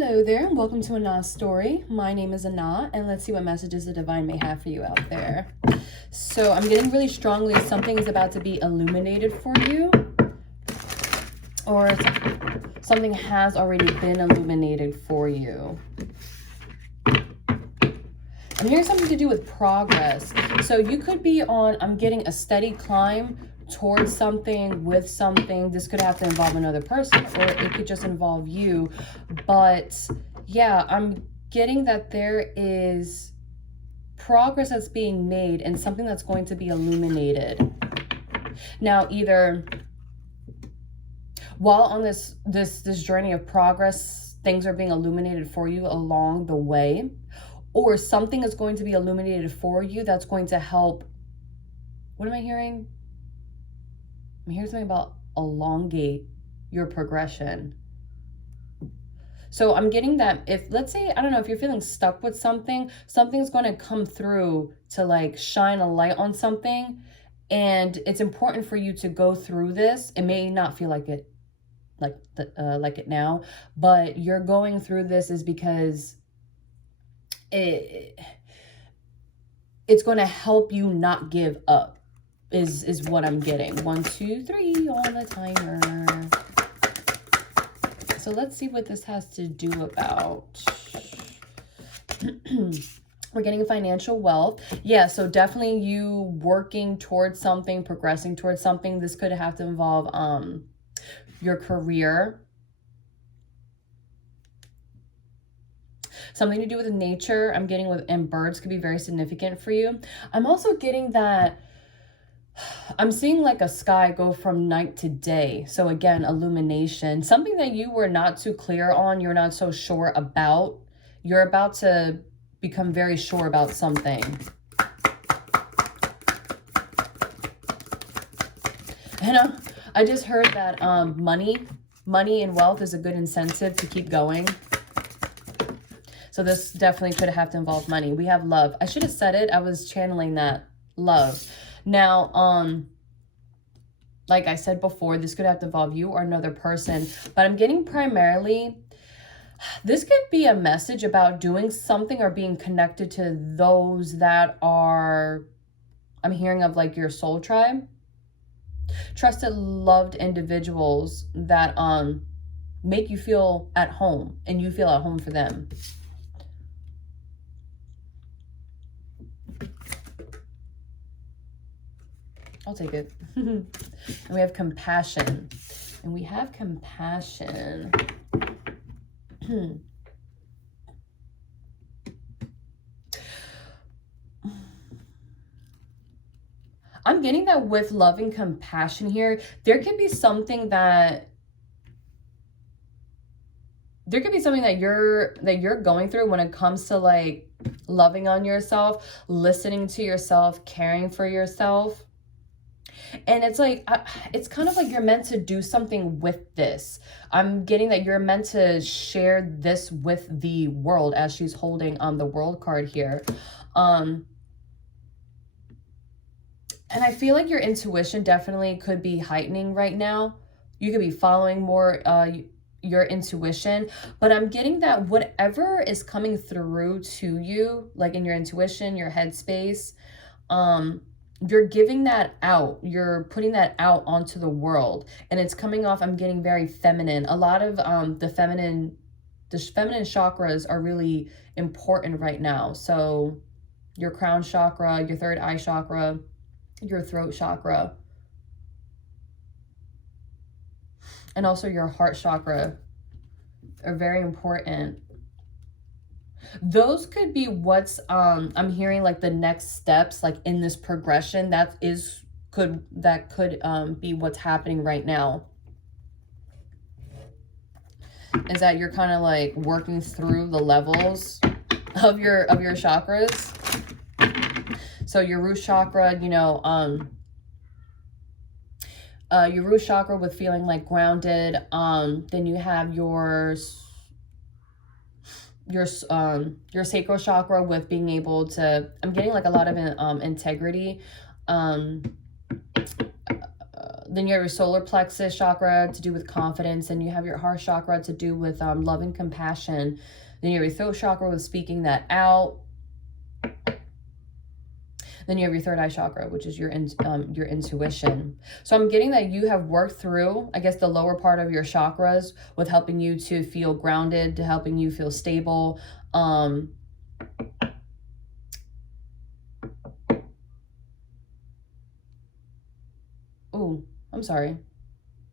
Hello there, and welcome to Anah's story. My name is Anah, and let's see what messages the divine may have for you out there. So I'm getting really strongly something is about to be illuminated for you, or something has already been illuminated for you. I'm hearing something to do with progress. So you could be on, I'm getting a steady climb towards something, with something. This could have to involve another person, or it could just involve you. But yeah, I'm getting that there is progress that's being made and something that's going to be illuminated. Now, either while on this journey of progress, things are being illuminated for you along the way, or something is going to be illuminated for you that's going to help. What am I hearing? I'm hearing something about elongate your progression. So I'm getting that if, let's say, I don't know, if you're feeling stuck with something, something's going to come through to like shine a light on something. And it's important for you to go through this. It may not feel like it, like it now, but you're going through this is because it's going to help you not give up is what I'm getting. 1, 2, 3 on the timer. So let's see what this has to do about. We're getting financial wealth. Yeah, so definitely you working towards something, progressing towards something. This could have to involve your career. Something to do with nature. I'm getting with, and birds could be very significant for you. I'm also getting that I'm seeing like a sky go from night to day. So again, illumination, something that you were not too clear on, you're not so sure about. You're about to become very sure about something. And I just heard that money and wealth is a good incentive to keep going. So this definitely could have to involve money. We have love. I should have said it. I was channeling that love. Now, like I said before, this could have to involve you or another person, but I'm getting primarily, this could be a message about doing something or being connected to those that are, I'm hearing of like your soul tribe, trusted, loved individuals that make you feel at home and you feel at home for them. I'll take it. And we have compassion. And we have compassion. I'm getting that with love and compassion here, there could be something that you're going through when it comes to like loving on yourself, listening to yourself, caring for yourself. And it's like, it's kind of like you're meant to do something with this. I'm getting that you're meant to share this with the world, as she's holding the world card here. And I feel like your intuition definitely could be heightening right now. You could be following more your intuition, but I'm getting that whatever is coming through to you, like in your intuition, your headspace, you're giving that out. You're putting that out onto the world, and it's coming off. I'm getting very feminine. A lot of the feminine chakras are really important right now. So your crown chakra, your third eye chakra, your throat chakra, and also your heart chakra are very important. Those could be what's I'm hearing like the next steps, like in this progression, could be what's happening right now. Is that you're kind of like working through the levels of your chakras. So your root chakra, you know, your root chakra with feeling like grounded. Then you have your sacral chakra with being able to, I'm getting like a lot of integrity. then you have your solar plexus chakra to do with confidence, and you have your heart chakra to do with love and compassion. Then you have your throat chakra with speaking that out. Then you have your third eye chakra, which is your intuition. So I'm getting that you have worked through, I guess, the lower part of your chakras with helping you to feel grounded, to helping you feel stable. Oh, I'm sorry.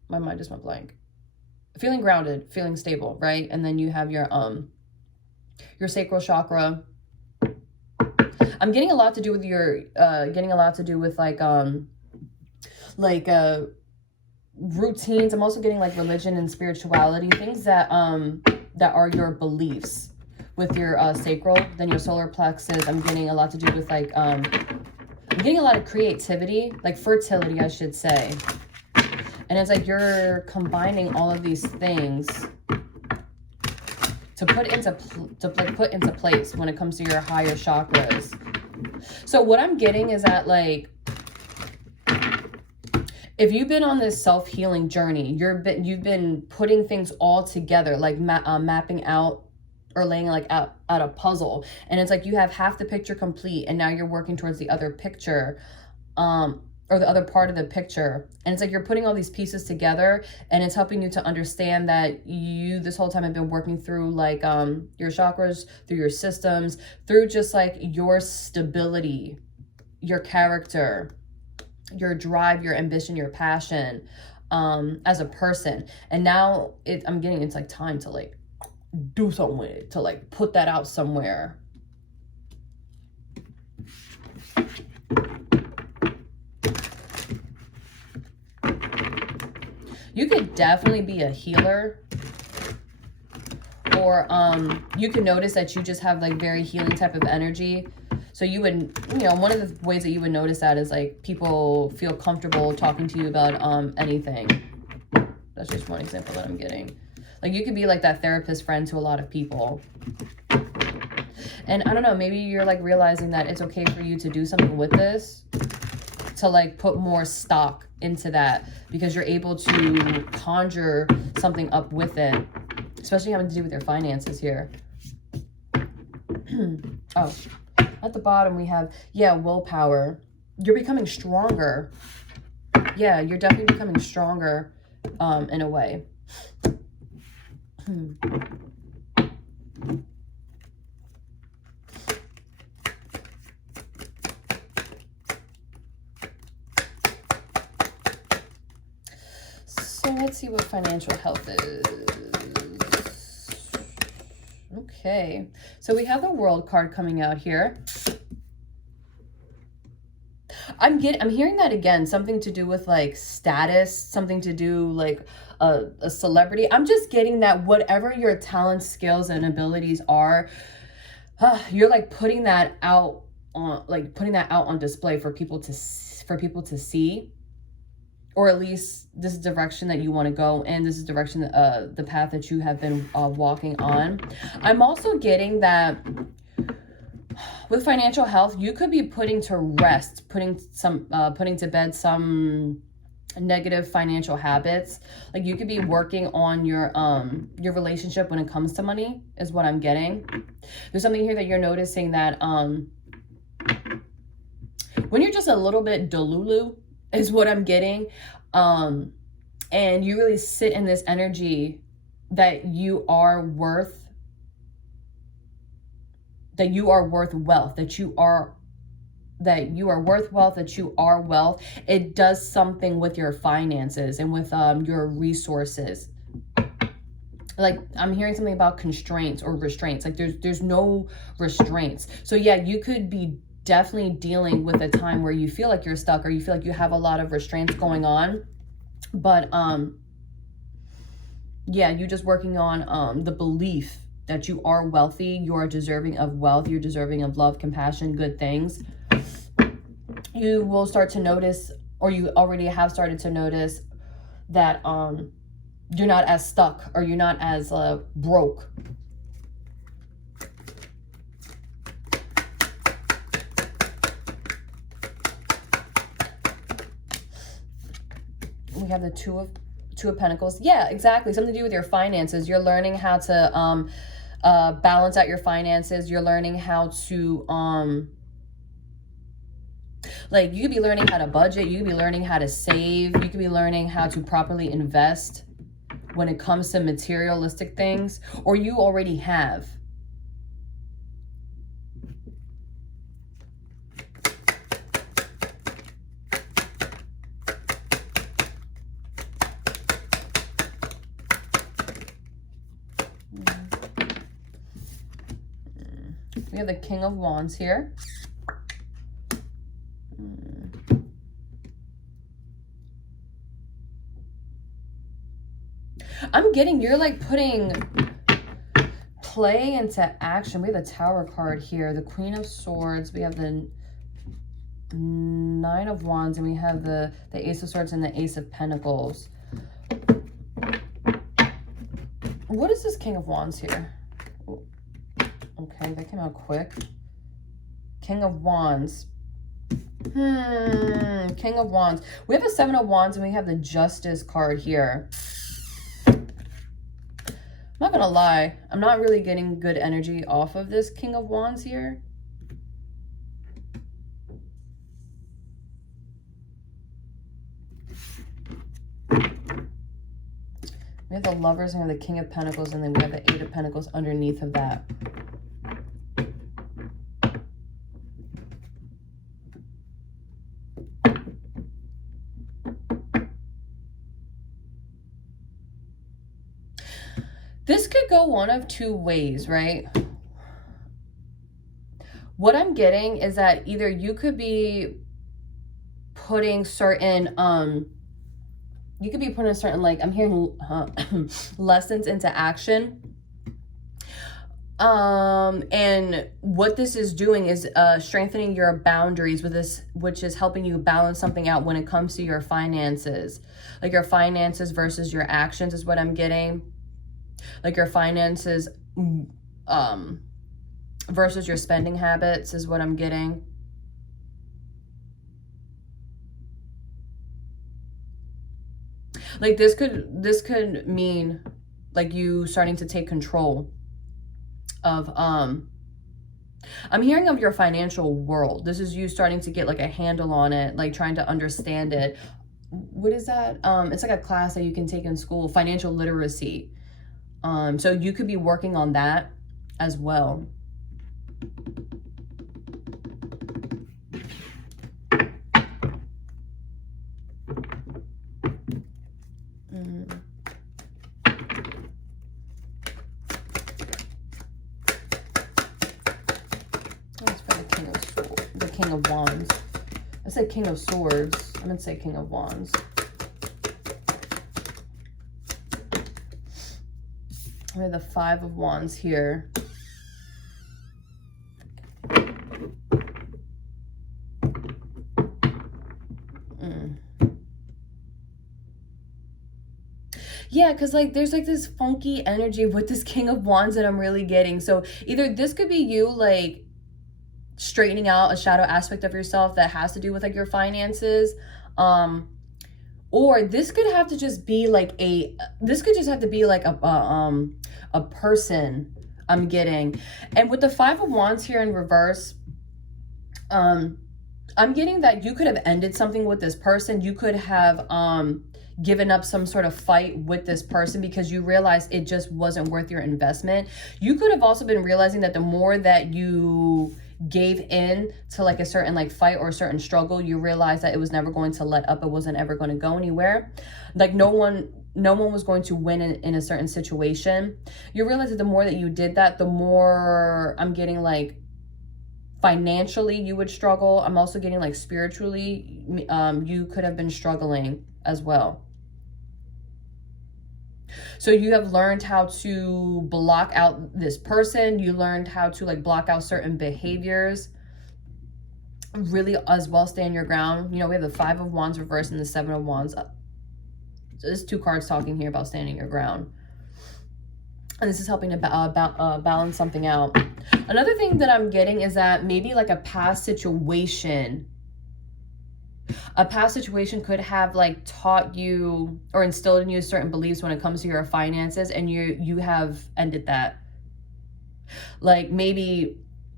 My mind just went blank. Feeling grounded, feeling stable, right? And then you have your sacral chakra. I'm getting a lot to do with your, routines. I'm also getting like religion and spirituality, things that are your beliefs with your sacral. Then your solar plexus, I'm getting a lot to do with like, I'm getting a lot of creativity, like fertility, I should say. And it's like you're combining all of these things to put into place when it comes to your higher chakras. So what I'm getting is that, like, if you've been on this self-healing journey, you've been putting things all together, like mapping out or laying like out a puzzle, and it's like you have half the picture complete, and now you're working towards the other picture, or the other part of the picture. And it's like you're putting all these pieces together, and it's helping you to understand that you this whole time have been working through like your chakras, through your systems, through just like your stability, your character, your drive, your ambition, your passion as a person. And now I'm getting it's like time to like do something with it, to like put that out somewhere. You could definitely be a healer, or you can notice that you just have like very healing type of energy. So you would, one of the ways that you would notice that is like people feel comfortable talking to you about anything. That's just one example that I'm getting. Like you could be like that therapist friend to a lot of people. And I don't know, maybe you're like realizing that it's okay for you to do something with this, to like put more stock into that, because you're able to conjure something up with it, especially having to do with your finances here. Oh, at the bottom we have, willpower. You're becoming stronger. Yeah, you're definitely becoming stronger in a way. So let's see what financial health is. Okay, so we have the World card coming out here. I'm hearing that again, something to do with like status, something to do like a celebrity. I'm just getting that whatever your talents, skills, and abilities are, you're like putting that out on display for people to see. Or at least this is the direction that you want to go, and this is the direction, the path that you have been walking on. I'm also getting that with financial health, you could be putting to rest, putting to bed some negative financial habits. Like you could be working on your relationship when it comes to money, is what I'm getting. There's something here that you're noticing that when you're just a little bit delulu, is what I'm getting. And you really sit in this energy that you are worth wealth, that you are worth wealth, that you are wealth. It does something with your finances and with your resources. Like I'm hearing something about constraints or restraints. Like there's no restraints. So yeah, you could be definitely dealing with a time where you feel like you're stuck, or you feel like you have a lot of restraints going on. But you're just working on the belief that you are wealthy, you are deserving of wealth, you're deserving of love, compassion, good things. You will start to notice, or you already have started to notice, that you're not as stuck, or you're not as broke. We have the Two of Pentacles. Yeah, exactly. Something to do with your finances. You're learning how to balance out your finances. You're learning how to like, you could be learning how to budget. You could be learning how to save. You could be learning how to properly invest when it comes to materialistic things, or you already have. We have the King of Wands here. I'm getting, you're like putting play into action. We have the Tower card here, the Queen of Swords. We have the Nine of Wands, and we have the Ace of Swords and the Ace of Pentacles. What is this King of Wands here? Okay, that came out quick. King of Wands. King of Wands. We have a Seven of Wands, and we have the Justice card here. I'm not gonna lie, I'm not really getting good energy off of this King of Wands here. We have the Lovers, and we have the King of Pentacles, and then we have the Eight of Pentacles underneath of that. This could go one of two ways, right? What I'm getting is that either you could be putting certain, like, I'm hearing lessons into action. And what this is doing is strengthening your boundaries with this, which is helping you balance something out when it comes to your finances. Like your finances versus your actions is what I'm getting. Like your finances versus your spending habits is what I'm getting. Like this could mean like you starting to take control of I'm hearing of your financial world. This is you starting to get like a handle on it, like trying to understand it. What is that? It's like a class that you can take in school, financial literacy. So you could be working on that as well. That's for the King of Wands. I said King of Swords. I'm gonna say King of Wands. We have the Five of Wands here. Yeah, because like there's like this funky energy with this King of Wands that I'm really getting. So either this could be you like straightening out a shadow aspect of yourself that has to do with like your finances, or this could have to just be like this could just have to be like a person I'm getting. And with the Five of Wands here in reverse, I'm getting that you could have ended something with this person. You could have given up some sort of fight with this person because you realized it just wasn't worth your investment. You could have also been realizing that the more that you gave in to like a certain like fight or a certain struggle, you realized that it was never going to let up. It wasn't ever going to go anywhere. Like no one was going to win in a certain situation. You realize that the more that you did that, the more I'm getting like financially you would struggle. I'm also getting like spiritually, you could have been struggling as well. So you have learned how to block out this person. You learned how to like block out certain behaviors. Really as well stand your ground. You know, we have the Five of Wands reversed and the Seven of Wands. So there's two cards talking here about standing your ground. And this is helping to balance something out. Another thing that I'm getting is that maybe like a past situation A past situation could have like taught you or instilled in you certain beliefs when it comes to your finances, and you have ended that. Like maybe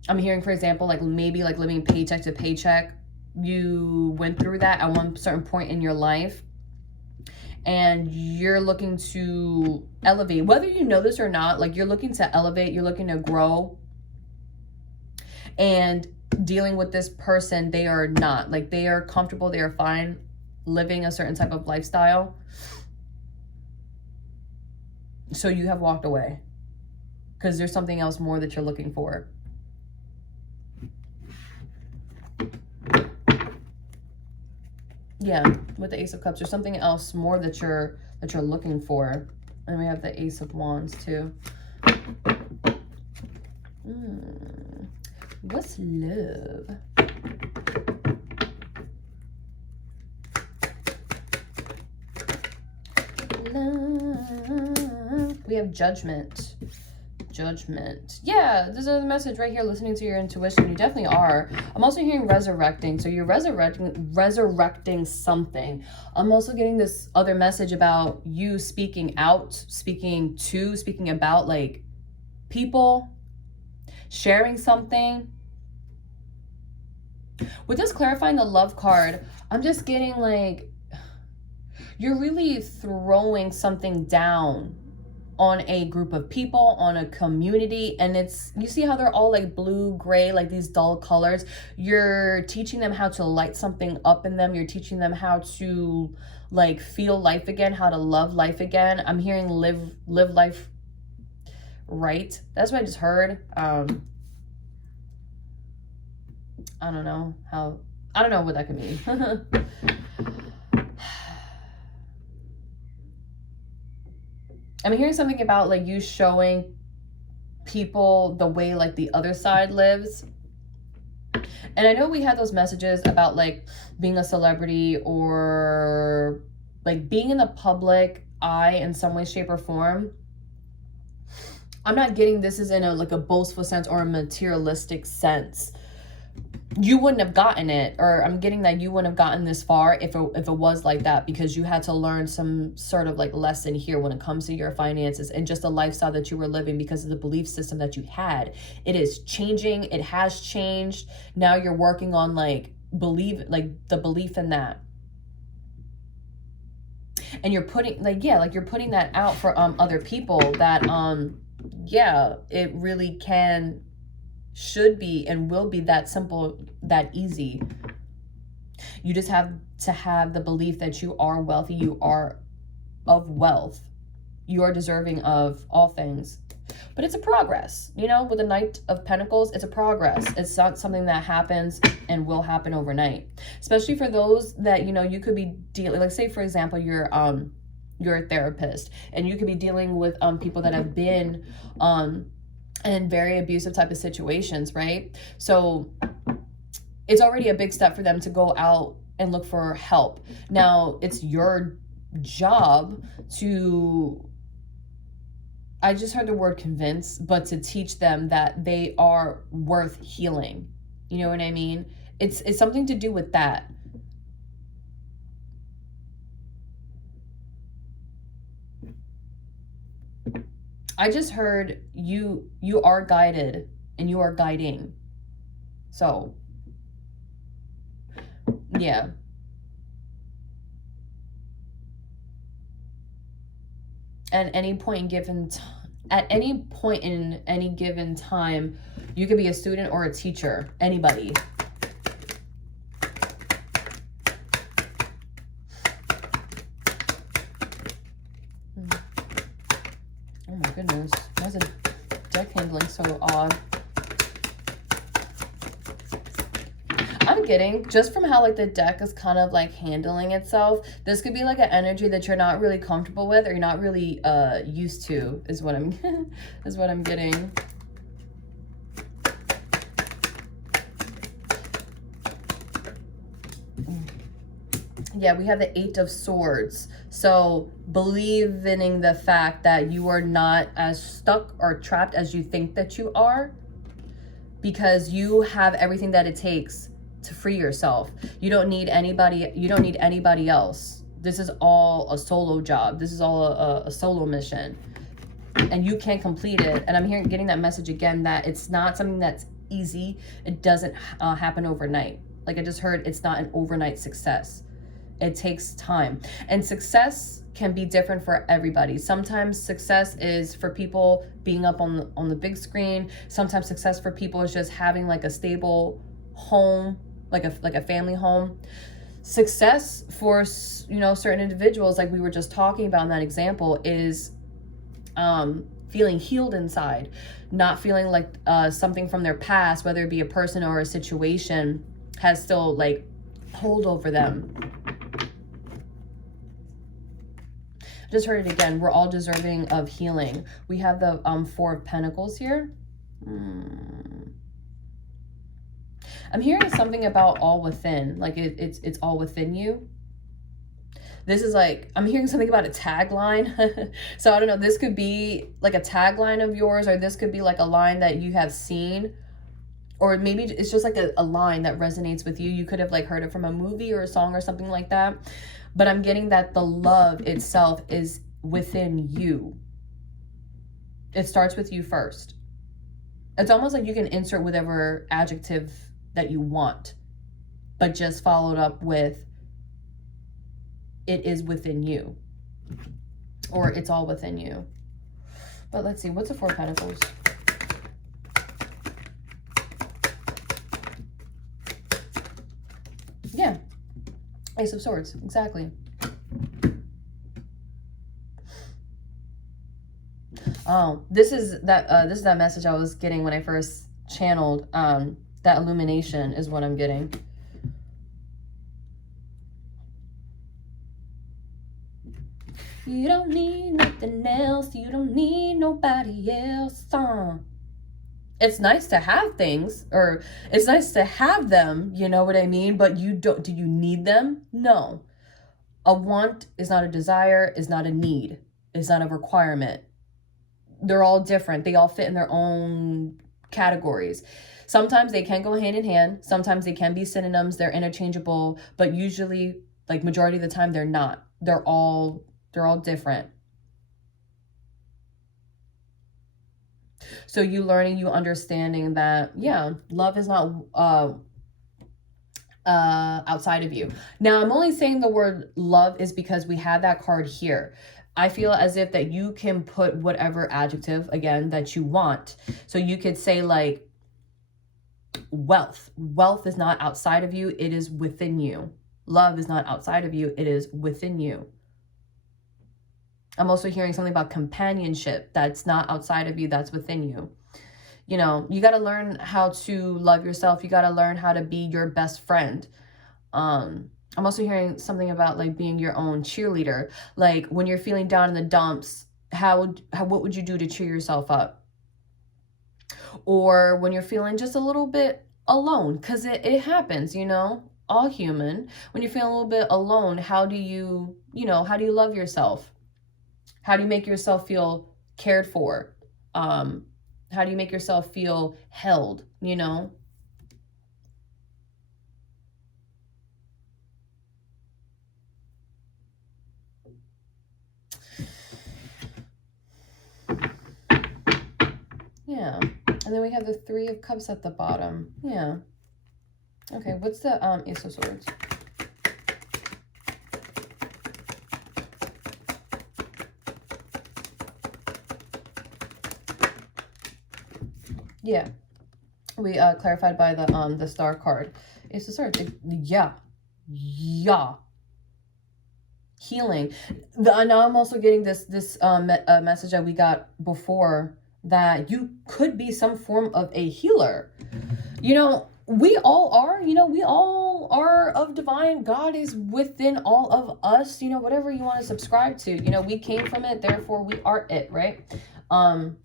I'm hearing, for example, like maybe like living paycheck to paycheck. You went through that at one certain point in your life, and you're looking to elevate, whether you know this or not. Like you're looking to elevate, you're looking to grow, and dealing with this person, they are not. Like they are comfortable, they are fine living a certain type of lifestyle. So you have walked away because there's something else more that you're looking for. Yeah, with the Ace of Cups, there's something else more that you're looking for. And we have the Ace of Wands too. What's love? Love. We have Judgment. Judgment. Yeah, there's a message right here, listening to your intuition. You definitely are. I'm also hearing resurrecting. So you're resurrecting something. I'm also getting this other message about you speaking out, speaking about like people, sharing something. With this clarifying the Love card, I'm just getting like you're really throwing something down on a group of people, on a community, and it's, you see how they're all like blue, gray, like these dull colors. You're teaching them how to light something up in them. You're teaching them how to like feel life again, how to love life again. I'm hearing live life right. That's what I just heard. I don't know what that could mean. I'm hearing something about like you showing people the way like the other side lives. And I know we had those messages about like being a celebrity or like being in the public eye in some way, shape, or form. I'm not getting this is in a like a boastful sense or a materialistic sense. You wouldn't have gotten it, or I'm getting that you wouldn't have gotten this far if it was like that, because you had to learn some sort of like lesson here when it comes to your finances and just the lifestyle that you were living because of the belief system that you had. It is changing. It has changed. Now you're working on like the belief in that. And you're putting you're putting that out for other people that it really should be and will be that simple, that easy. You just have to have the belief that you are wealthy, you are of wealth, you are deserving of all things. But it's a progress, with the Knight of Pentacles, it's a progress. It's not something that happens and will happen overnight. Especially for those that, you could be dealing, like say for example, you're a therapist and you could be dealing with people that have been in very abusive type of situations, right? So it's already a big step for them to go out and look for help. Now it's your job to, I just heard the word convince, but to teach them that they are worth healing. You know what I mean? It's something to do with that. I just heard you are guided and you are guiding. So, yeah. At any point in any given time, you could be a student or a teacher, anybody. Oh my goodness, why is the deck handling so odd? I'm getting, just from how like the deck is kind of like handling itself, this could be like an energy that you're not really comfortable with or you're not really used to, is what I'm getting. Yeah, we have the Eight of Swords. So believing the fact that you are not as stuck or trapped as you think that you are, because you have everything that it takes to free yourself. You don't need anybody else. This is all a solo job. This is all a solo mission, and you can complete it. And I'm getting that message again, that it's not something that's easy. It doesn't happen overnight. Like I just heard, it's not an overnight success. It takes time, and success can be different for everybody. Sometimes success is for people being up on the big screen. Sometimes success for people is just having like a stable home, like a family home. Success for, you know, certain individuals, like we were just talking about in that example, is feeling healed inside, not feeling like something from their past, whether it be a person or a situation, has still like hold over them. Just heard it again. We're all deserving of healing. We have the Four of Pentacles here. I'm hearing something about all within, like it's all within you. This is like, I'm hearing something about a tagline. So I don't know, this could be like a tagline of yours, or this could be like a line that you have seen, or maybe it's just like a line that resonates with you. You could have like heard it from a movie or a song or something like that. But I'm getting that the love itself is within you. It starts with you first. It's almost like you can insert whatever adjective that you want, but just followed up with, it is within you, or it's all within you. But let's see, what's the Four of Pentacles? Yeah, Ace of Swords, exactly. Oh, this is that message I was getting when I first channeled. That illumination is what I'm getting. You don't need nothing else. You don't need nobody else. It's nice to have things, or it's nice to have them, you know what I mean? But you don't, do you need them? No. A want is not a desire, is not a need, is not a requirement. They're all different. They all fit in their own categories. Sometimes they can go hand in hand. Sometimes they can be synonyms. They're interchangeable, but usually, like majority of the time, they're not. They're all different. So you learning, you understanding that, yeah, love is not outside of you. Now, I'm only saying the word love is because we have that card here. I feel as if that you can put whatever adjective, again, that you want. So you could say like wealth. Wealth is not outside of you. It is within you. Love is not outside of you. It is within you. I'm also hearing something about companionship. That's not outside of you. That's within you. You know, you got to learn how to love yourself. You got to learn how to be your best friend. I'm also hearing something about like being your own cheerleader. Like when you're feeling down in the dumps, what would you do to cheer yourself up? Or when you're feeling just a little bit alone, because it happens, you know, all human. When you're feeling a little bit alone, how do you love yourself? How do you make yourself feel cared for? How do you make yourself feel held, you know? Yeah. And then we have the Three of Cups at the bottom. Yeah. Okay, what's the Ace of Swords? Yeah. We clarified by the Star card. Ace of Swords. Yeah. Yeah. Healing. Now I'm also getting this message that we got before, that you could be some form of a healer. You know, we all are, you know, we all are of divine. God is within all of us, you know, whatever you want to subscribe to, you know, we came from it, therefore we are it, right? And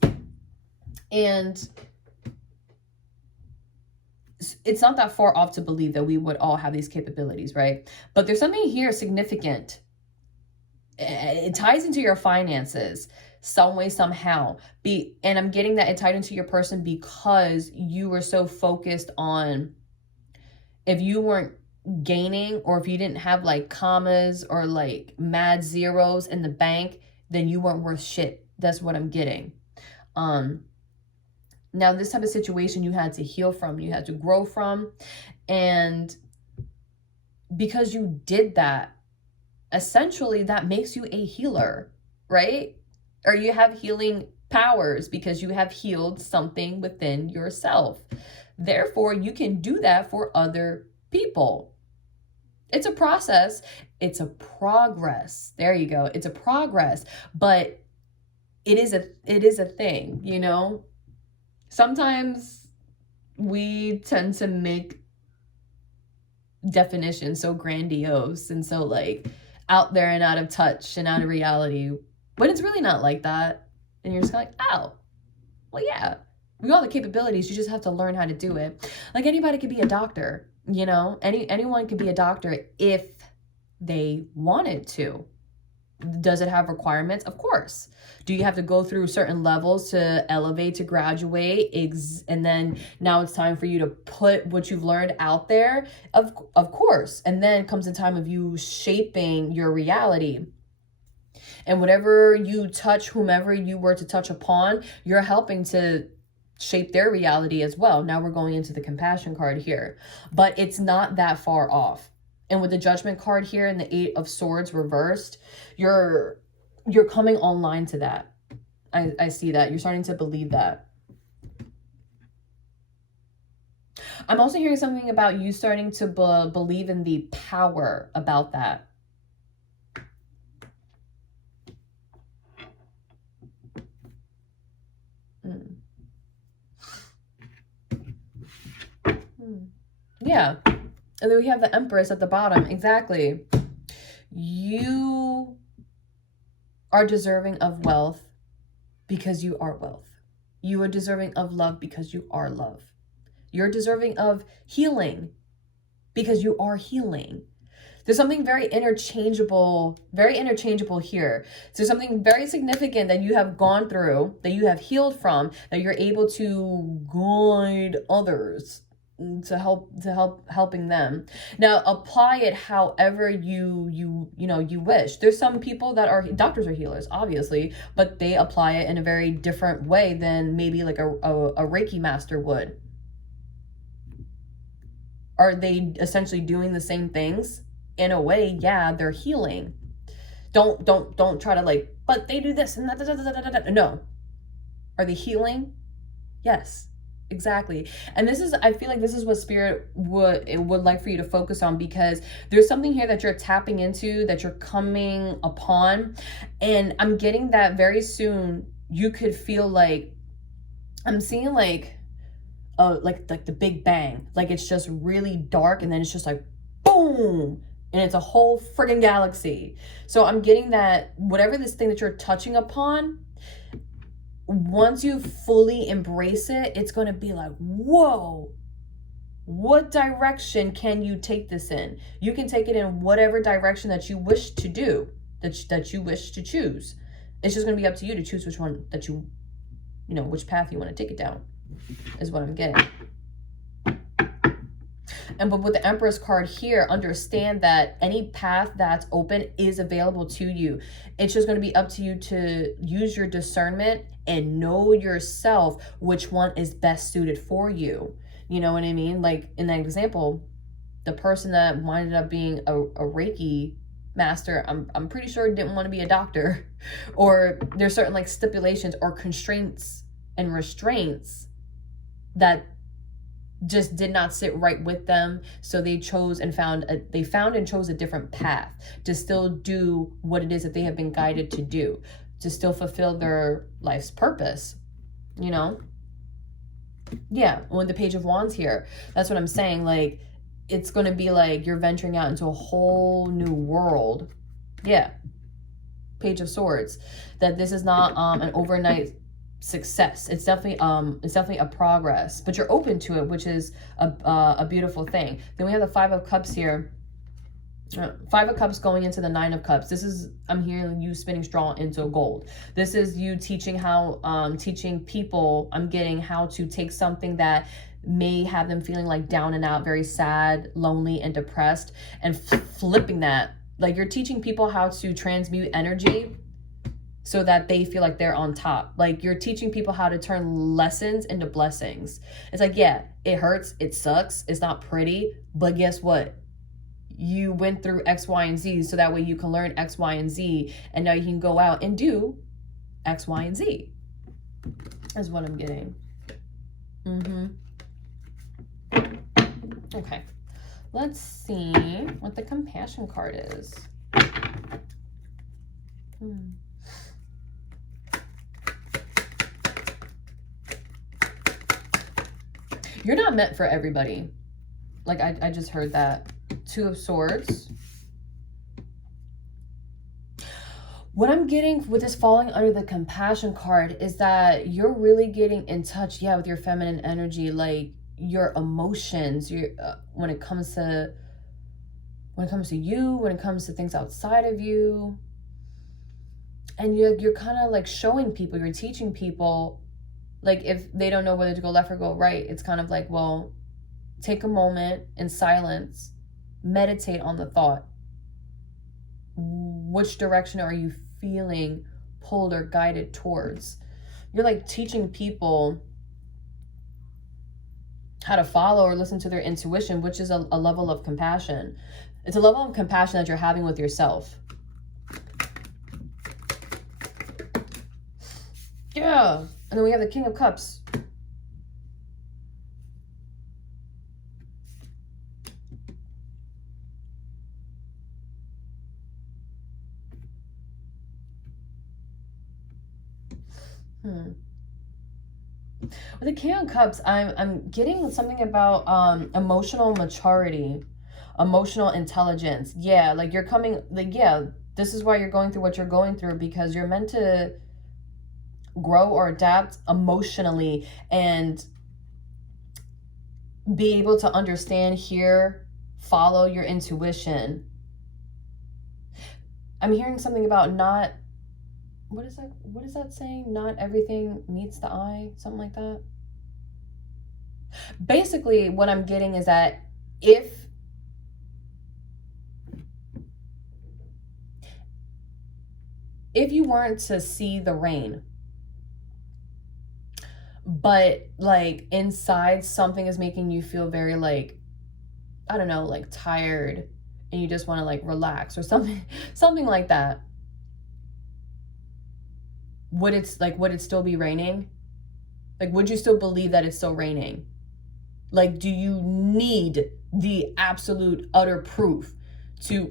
it's not that far off to believe that we would all have these capabilities, right? But there's something here significant. It ties into your finances some way, somehow. And I'm getting that it tied into your person because you were so focused on if you weren't gaining, or if you didn't have like commas or like mad zeros in the bank, then you weren't worth shit. That's what I'm getting. Now this type of situation you had to heal from, you had to grow from, and because you did that, essentially that makes you a healer, right? Or you have healing powers because you have healed something within yourself. Therefore, you can do that for other people. It's a process. It's a progress. There you go. It's a progress, but it is a thing, you know? Sometimes we tend to make definitions so grandiose and so like out there and out of touch and out of reality, but it's really not like that. And you're just kind of like, oh, well, yeah, we got all the capabilities. You just have to learn how to do it. Like anybody could be a doctor, you know, anyone could be a doctor if they wanted to. Does it have requirements? Of course. Do you have to go through certain levels to elevate, to graduate? And then now it's time for you to put what you've learned out there? Of course. And then comes the time of you shaping your reality. And whatever you touch, whomever you were to touch upon, you're helping to shape their reality as well. Now we're going into the compassion card here, but it's not that far off. And with the Judgment card here and the 8 of Swords reversed, you're coming online to that. I see that. You're starting to believe that. I'm also hearing something about you starting to believe in the power about that. Yeah. And then we have the Empress at the bottom. Exactly. You are deserving of wealth because you are wealth. You are deserving of love because you are love. You're deserving of healing because you are healing. There's something very interchangeable here. There's something very significant that you have gone through, that you have healed from, that you're able to guide others to helping them. Now apply it however you wish. There's some people that are doctors or healers, obviously, but they apply it in a very different way than maybe like a Reiki master would. Are they essentially doing the same things? In a way, yeah, they're healing. Don't try to like, but they do this and that. No. Are they healing? Yes. Exactly. And this is, I feel like this is what Spirit would like for you to focus on, because there's something here that you're tapping into, that you're coming upon. And I'm getting that very soon you could feel like, I'm seeing like the Big Bang. Like it's just really dark and then it's just like boom. And it's a whole friggin' galaxy. So I'm getting that whatever this thing that you're touching upon, once you fully embrace it, it's going to be like, whoa, what direction can you take this in? You can take it in whatever direction that you wish to do, that you wish to choose. It's just going to be up to you to choose which one that which path you want to take it down, is what I'm getting. But with the Empress card here, understand that any path that's open is available to you. It's just going to be up to you to use your discernment and know yourself which one is best suited for you. You know what I mean? Like in that example, the person that winded up being a Reiki master, I'm pretty sure didn't want to be a doctor. Or there's certain like stipulations or constraints and restraints that just did not sit right with them. So they chose and found and chose a different path to still do what it is that they have been guided to do, to still fulfill their life's purpose, you know? Yeah, with the Page of Wands here, that's what I'm saying. Like, it's going to be like you're venturing out into a whole new world. Yeah. Page of Swords. That this is not an overnight success. It's definitely a progress, but you're open to it, which is a beautiful thing. Then we have the 5 of Cups here, Five of Cups going into the Nine of Cups. This is, I'm hearing you spinning straw into gold. This is you teaching teaching people, I'm getting how to take something that may have them feeling like down and out, very sad, lonely, and depressed, and flipping that. Like, you're teaching people how to transmute energy so that they feel like they're on top. Like, you're teaching people how to turn lessons into blessings. It's like, yeah, it hurts, it sucks, it's not pretty, but guess what? You went through X, Y, and Z, so that way you can learn X, Y, and Z, and now you can go out and do X, Y, and Z. That's what I'm getting. Okay. Let's see what the compassion card is. You're not meant for everybody. Like, I just heard that. Two of Swords. What I'm getting with this falling under the compassion card is that you're really getting in touch, with your feminine energy, like your emotions, when it comes to you, when it comes to things outside of you. And you're kind of like showing people, you're teaching people, like, if they don't know whether to go left or go right, it's kind of like, well, take a moment in silence, meditate on the thought. Which direction are you feeling pulled or guided towards? You're like teaching people how to follow or listen to their intuition, which is a level of compassion. It's a level of compassion that you're having with yourself. Yeah. And then we have the King of Cups. With the King of Cups, I'm getting something about emotional maturity, emotional intelligence. Yeah, like you're coming, like, yeah, this is why you're going through what you're going through, because you're meant to grow or adapt emotionally and be able to understand, hear, follow your intuition. I'm hearing something about not, what is that saying? Not everything meets the eye, something like that. Basically, what I'm getting is that if you weren't to see the rain, but like inside something is making you feel very, like, I don't know, like tired, and you just want to like relax or something like that, would it still be raining? Like, would you still believe that it's still raining? Like, do you need the absolute utter proof to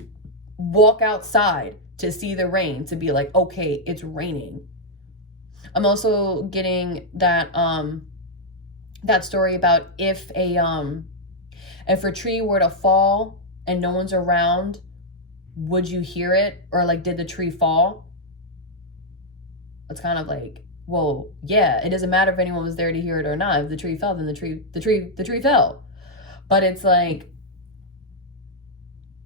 walk outside to see the rain to be like, okay, it's raining? I'm also getting that that story about if a tree were to fall and no one's around, would you hear it? Or like, did the tree fall? It's kind of like, well, yeah, it doesn't matter if anyone was there to hear it or not. If the tree fell, then the tree fell. But it's like,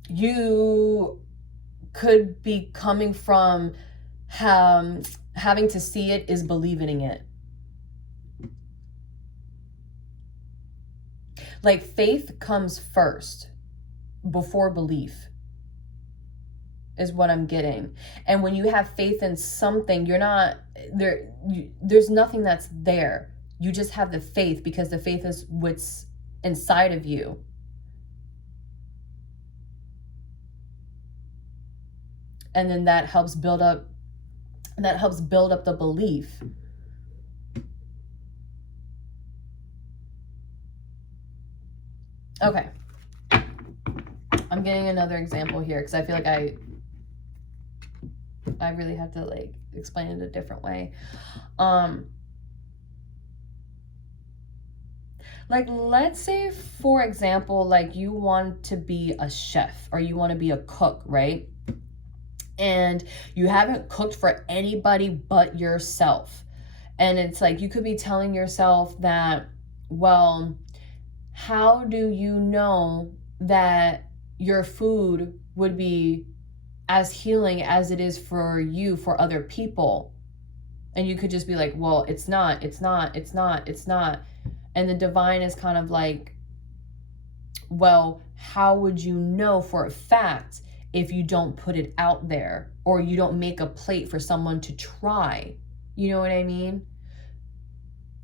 you could be coming from having to see it is believing it. Like, faith comes first before belief, is what I'm getting. And when you have faith in something, you're not there, there's nothing that's there. You just have the faith because the faith is what's inside of you. And then that helps build up the belief. Okay. I'm getting another example here because I feel like I really have to like explain it a different way. Like, let's say, for example, like you want to be a chef or you want to be a cook, right? And you haven't cooked for anybody but yourself. And it's like, you could be telling yourself that, well, how do you know that your food would be as healing as it is for you, for other people. And you could just be like, well, it's not. And the divine is kind of like, well, how would you know for a fact if you don't put it out there, or you don't make a plate for someone to try? You know what I mean?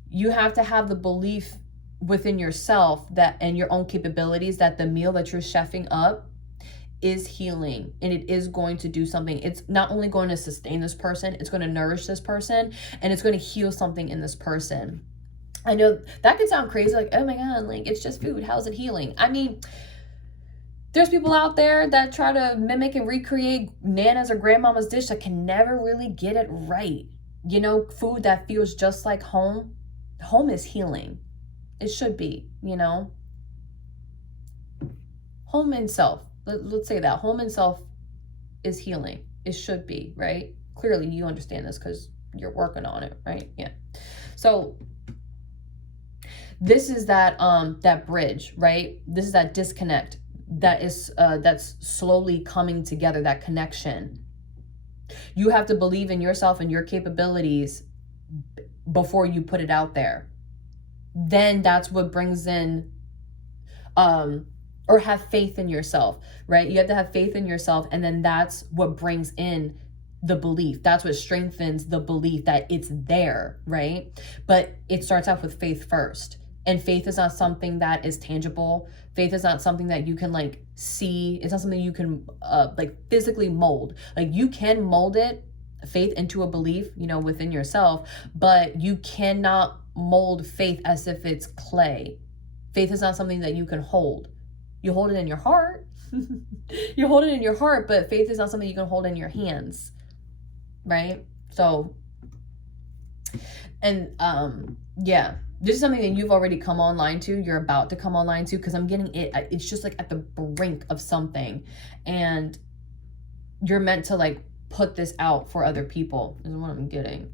You have to have the belief within yourself that, and your own capabilities, that the meal that you're chefing up is healing, and it is going to do something. It's not only going to sustain this person, it's going to nourish this person, and it's going to heal something in this person. I know that could sound crazy, like, oh my God, like, it's just food. How's it healing? I mean, there's people out there that try to mimic and recreate Nana's or Grandmama's dish that can never really get it right. You know, food that feels just like home. Home is healing. It should be, you know. Home and self. Let's say that. Home and self is healing. It should be, right? Clearly you understand this because you're working on it, right? Yeah. So this is that that bridge, right? This is that disconnect that is that's slowly coming together, that connection. You have to believe in yourself and your capabilities before you put it out there. Then that's what brings in or have faith in yourself, right? You have to have faith in yourself, and then that's what brings in the belief. That's what strengthens the belief that it's there, right? But it starts off with faith first. And faith is not something that is tangible. Faith is not something that you can like see. It's not something you can like physically mold. Like you can mold it, faith, into a belief, you know, within yourself, but you cannot mold faith as if it's clay. Faith is not something that you can hold. You hold it in your heart. You hold it in your heart, but faith is not something you can hold in your hands, right? So, and yeah, this is something that you've already come online to. You're about to come online to, because I'm getting it. It's just like at the brink of something, and you're meant to like put this out for other people, is what I'm getting.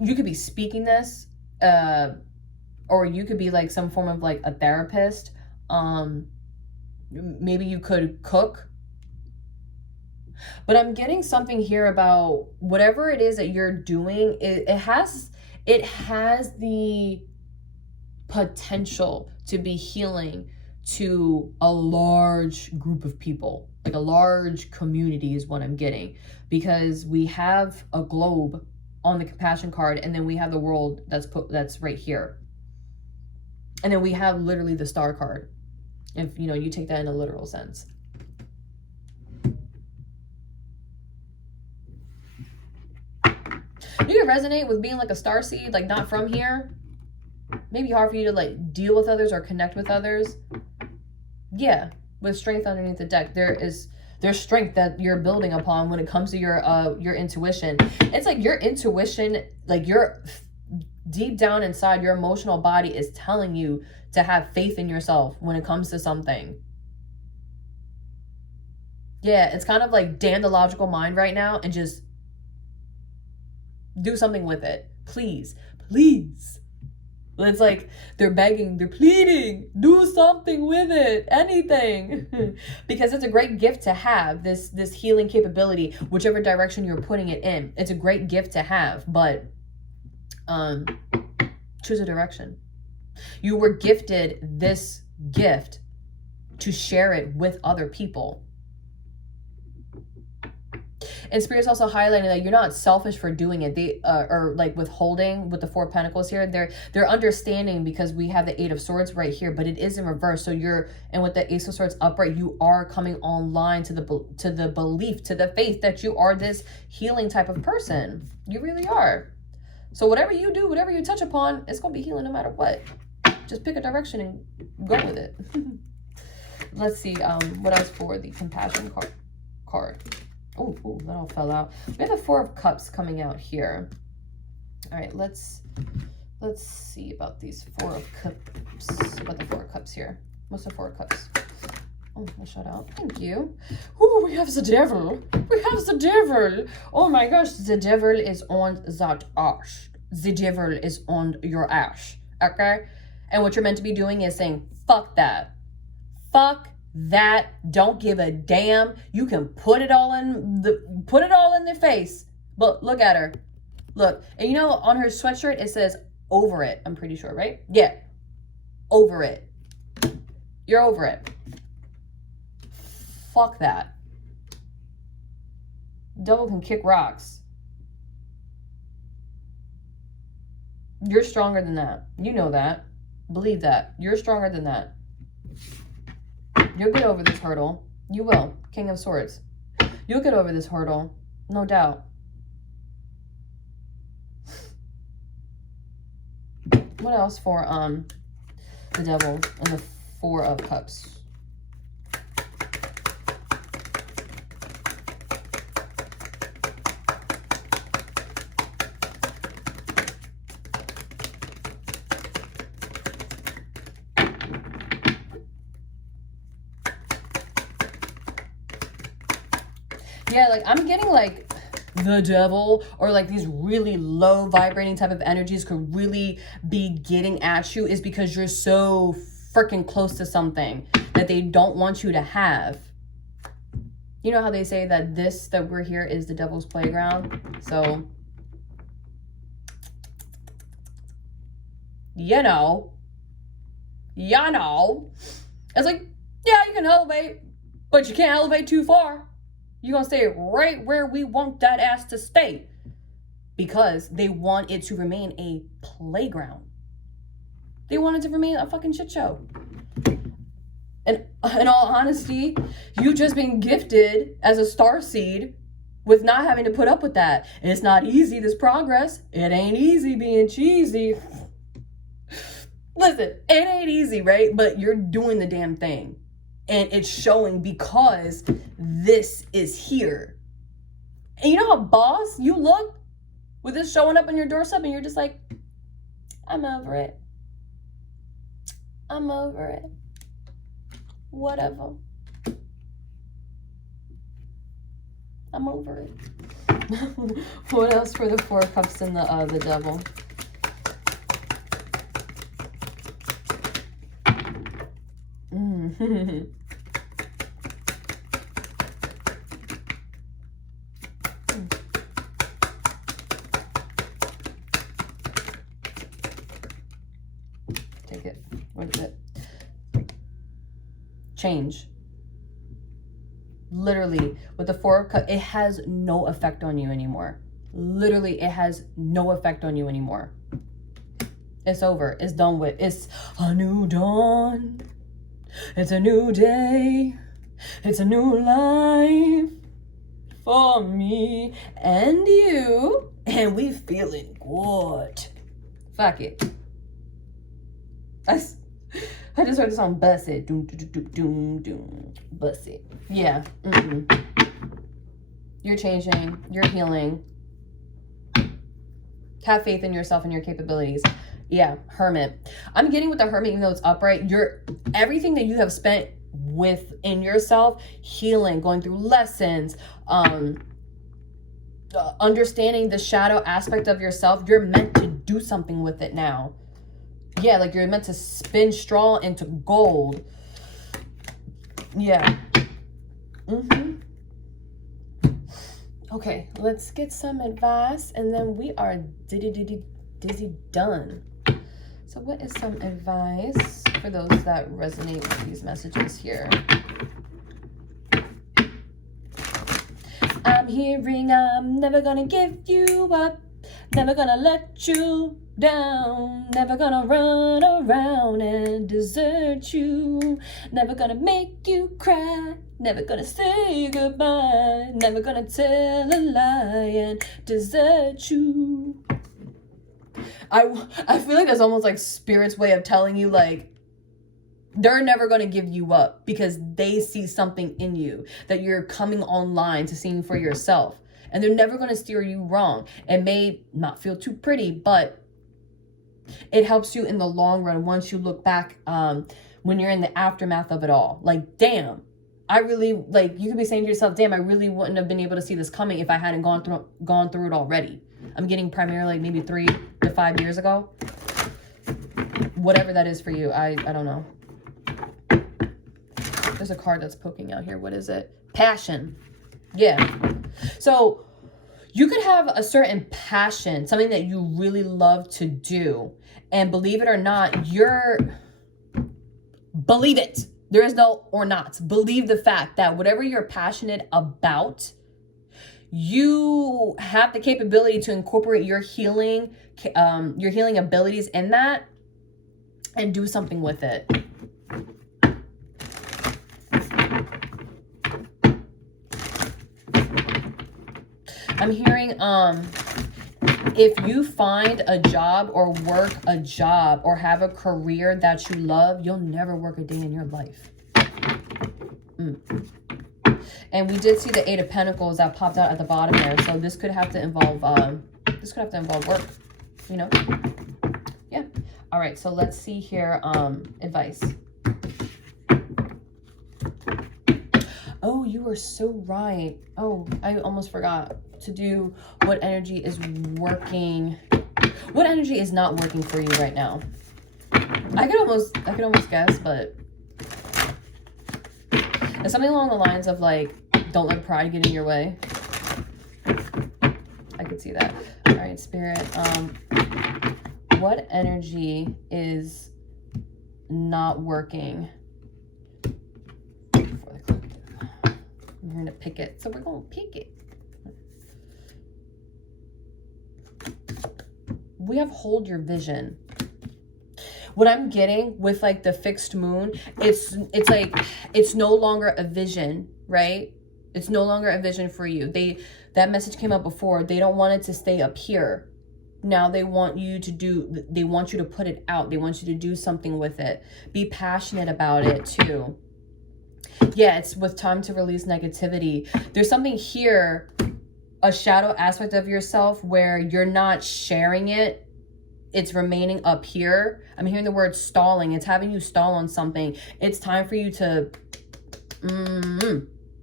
You could be speaking this, or you could be like some form of like a therapist. Maybe you could cook. But I'm getting something here about whatever it is that you're doing. It has the potential to be healing to a large group of people, like a large community is what I'm getting, because we have a globe on the compassion card, and then we have the world that's right here, and then we have literally the star card, if you know, you take that in a literal sense. You can resonate with being like a star seed, like not from here. Maybe hard for you to like deal with others or connect with others. Yeah, with strength underneath the deck, there's strength that you're building upon when it comes to your intuition. It's like your intuition, like your deep down inside, your emotional body is telling you to have faith in yourself when it comes to something. Yeah, it's kind of like damn the logical mind right now and just do something with it. Please. It's like they're begging, they're pleading, do something with it, anything. Because it's a great gift to have, this healing capability, whichever direction you're putting it in. It's a great gift to have, but choose a direction. You were gifted this gift to share it with other people. And Spirit's also highlighting that you're not selfish for doing it. They or like withholding with the Four of Pentacles here. They're understanding, because we have the Eight of Swords right here, but it is in reverse. So and with the Ace of Swords upright, you are coming online to the belief, to the faith that you are this healing type of person. You really are. So whatever you do, whatever you touch upon, it's gonna be healing no matter what. Just pick a direction and go with it. Let's see. What else for the Compassion card? Oh, that all fell out. We have the Four of Cups coming out here. All right, let's see about these Four of Cups. About the Four of Cups here. What's the Four of Cups? Oh, I shut out. Thank you. Oh, we have the Devil. We have the Devil. Oh my gosh, the Devil is on that ash. The Devil is on your ash. Okay? And what you're meant to be doing is saying, fuck that. Fuck that don't give a damn. You can put it all in their face. But look at her. Look. And you know, on her sweatshirt, it says over it. I'm pretty sure, right? Yeah. Over it. You're over it. Fuck that. Devil can kick rocks. You're stronger than that. You know that. Believe that. You're stronger than that. You'll get over this hurdle. You will. King of Swords. You'll get over this hurdle. No doubt. What else for the Devil and the Four of Cups? Yeah, like I'm getting like the Devil or like these really low vibrating type of energies could really be getting at you is because you're so freaking close to something that they don't want you to have. You know how they say that this that we're here is the Devil's playground? So, you know. It's like, yeah, you can elevate, but you can't elevate too far. You're going to stay right where we want that ass to stay. Because they want it to remain a playground. They want it to remain a fucking shit show. And in all honesty, you've just been gifted as a starseed with not having to put up with that. And it's not easy, this progress. It ain't easy being cheesy. Listen, it ain't easy, right? But you're doing the damn thing. And it's showing because this is here. And you know how boss you look with this showing up on your doorstep and you're just like, I'm over it. I'm over it. Whatever. I'm over it. What else for the Four of Cups and the Devil? Take it. What is it? Change. Literally, with the Four of Cups, it has no effect on you anymore. Literally, it has no effect on you anymore. It's over. It's done with. It's a new dawn. It's a new day. It's a new life for me and you. And we feeling good. Fuck it. I just heard the song Bust It. Doom, doom, doom, doom, doom. Bust It. Yeah. You're changing. You're healing. Have faith in yourself and your capabilities. Yeah, Hermit. I'm getting with the Hermit, even though it's upright. Everything that you have spent within yourself, healing, going through lessons, understanding the shadow aspect of yourself, you're meant to do something with it now. Yeah, like you're meant to spin straw into gold. Yeah. Okay, let's get some advice and then we are dizzy done. So what is some advice for those that resonate with these messages here? I'm hearing I'm never gonna give you up, never gonna let you down, never gonna run around and desert you, never gonna make you cry, never gonna say goodbye, never gonna tell a lie and desert you. I feel like that's almost like Spirit's way of telling you, like, they're never going to give you up because they see something in you that you're coming online to seeing for yourself. And they're never going to steer you wrong. It may not feel too pretty, but it helps you in the long run once you look back when you're in the aftermath of it all. Like, damn, I really, like, you could be saying to yourself, damn, I really wouldn't have been able to see this coming if I hadn't gone through it already. I'm getting primarily like maybe 3 to 5 years ago. Whatever that is for you, I don't know. There's a card that's poking out here. What is it? Passion. Yeah. So you could have a certain passion, something that you really love to do. And believe it or not, believe it. There is no or not. Believe the fact that whatever you're passionate about, you have the capability to incorporate your healing abilities in that and do something with it. I'm hearing, if you find a job or work a job or have a career that you love, you'll never work a day in your life. And we did see the Eight of Pentacles that popped out at the bottom there. So this could have to involve, work, you know? Yeah. All right. So let's see here. Advice. Oh, you are so right. Oh, I almost forgot to do what energy is working. What energy is not working for you right now? I could almost guess, but it's something along the lines of like, don't let pride get in your way. I could see that. All right, Spirit. What energy is not working for the collective? I'm here to pick it, so we're gonna pick it. We have hold your vision. What I'm getting with like the fixed moon, it's like it's no longer a vision, right? It's no longer a vision for you. That message came up before. They don't want it to stay up here. Now they want you to put it out. They want you to do something with it. Be passionate about it too. Yeah, it's with time to release negativity. There's something here, a shadow aspect of yourself where you're not sharing it. It's remaining up here. I'm hearing the word stalling. It's having you stall on something. It's time for you to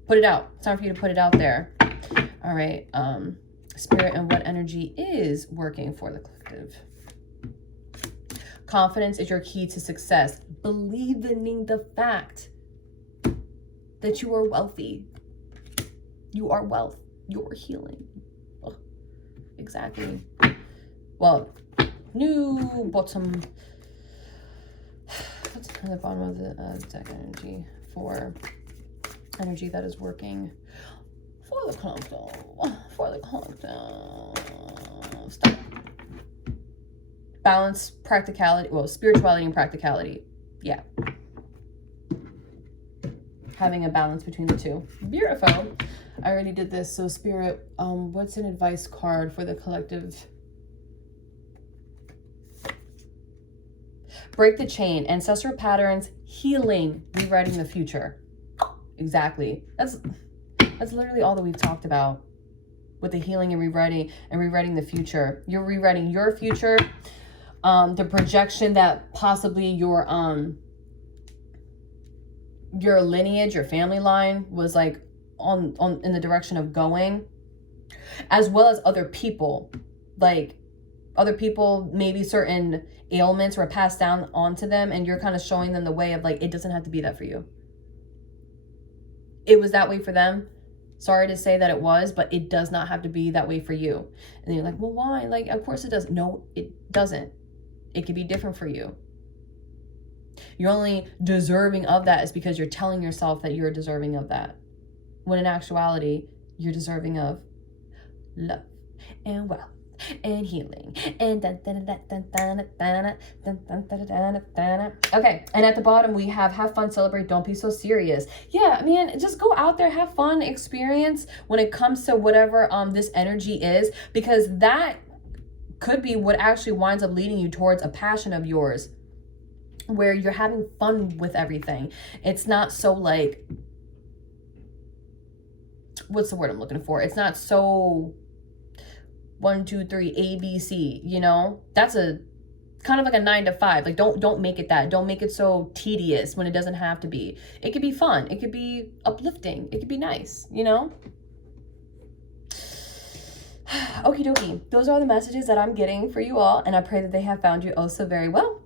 put it out. It's time for you to put it out there. All right. Spirit, and what energy is working for the collective? Confidence is your key to success. Believing the fact that you are wealthy. You are wealth. You're healing. Ugh. Exactly. Well, new bottom. What's the bottom of the deck energy for energy that is working for the collective? For the collective. Stop. Balance, practicality. Well, spirituality and practicality. Yeah. Having a balance between the two. Beautiful. I already did this. So Spirit, what's an advice card for the collective? Break the chain, ancestral patterns, healing, rewriting the future. Exactly. That's literally all that we've talked about with the healing and rewriting the future. You're rewriting your future. The projection that possibly your lineage, your family line was like on in the direction of going, as well as other people. Like other people, maybe certain ailments were passed down onto them, and you're kind of showing them the way of like, it doesn't have to be that for you. It was that way for them. Sorry to say that it was, but it does not have to be that way for you. And you're like, well, why? Like, of course it does. No, it doesn't. It could be different for you. You're only deserving of that is because you're telling yourself that you're deserving of that. When in actuality, you're deserving of love and wealth and healing and okay. And at the bottom we have fun, celebrate, don't be so serious. Yeah, I mean, just go out there, have fun, experience when it comes to whatever this energy is, because that could be what actually winds up leading you towards a passion of yours where you're having fun with everything. It's not so like, what's the word I'm looking for? It's not so 1, 2, 3, ABC, you know? That's a kind of like a 9 to 5. Like, don't make it that. Don't make it so tedious when it doesn't have to be. It could be fun. It could be uplifting. It could be nice, you know? Okie dokie. Those are the messages that I'm getting for you all, and I pray that they have found you oh so very well.